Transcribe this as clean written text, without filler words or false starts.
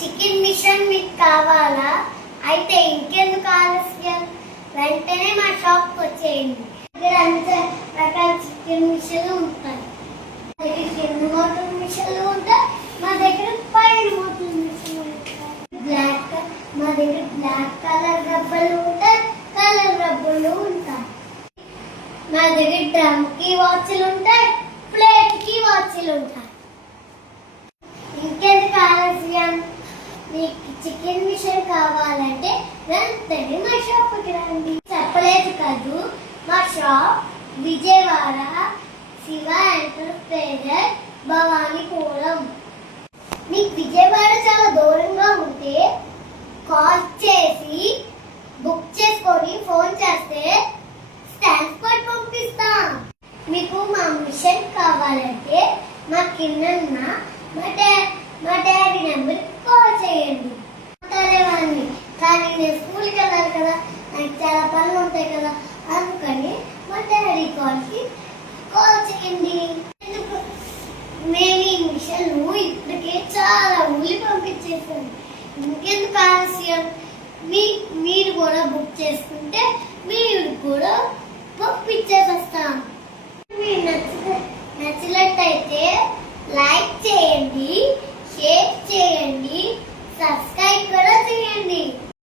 Chicken machine మీకు కావాలా? అయితే ఇంకెందుకు ఆలస్యం, వెంటనే మా షాప్కి వచ్చేయండి. దగ్గర అన్ని రకాల చికెన్ మిషన్లు ఉంటాయి. మా దగ్గర కింద మోటార్ మిషన్లు ఉంటాయి, మా దగ్గర పైన మోటార్ మిషన్లు ఉంటాయి. మా దగ్గర బ్లాక్ కలర్ రబ్బర్లు ఉంటాయి, కలర్ రబ్బర్లు ఉంటాయి. మా దగ్గర డ్రమ్ కి వాచ్లు ఉంటాయి, ప్లేట్ కి వాచ్లు ఉంటాయి. ఇంకెందుకు ఆలస్యం, మీకు చికెన్ మిషన్ కావాలంటే వెంటనే మా షాప్కి రండి. చెప్పలేదు కదూ, మా షాప్ విజయవాడ శివ ఎంటర్ప్రైజెస్ భవానీపురం. మీకు విజయవాడ చాలా దూరంగా ఉంటే కాల్ చేసి బుక్ చేసుకొని ఫోన్ చేస్తే ట్రాన్స్పోర్ట్ పంపిస్తాం. మీకు మా మిషన్ కావాలంటే మా కింద మా డాడీ నెంబర్కి కాల్ చేయండి. కానీ నేను స్కూల్కి వెళ్ళాలి కదా, నాకు చాలా పనులు ఉంటాయి కదా, అందుకని మా డాడీ కాల్ చేయండి. మేము ఈ మిషన్ ఇప్పటికే చాలా ఊళ్ళి పంపించేసాం. ఇంకెందుకు ఆలస్యం, మీరు కూడా బుక్ చేసుకుంటే మీరు కూడా పంపించేస్తాం.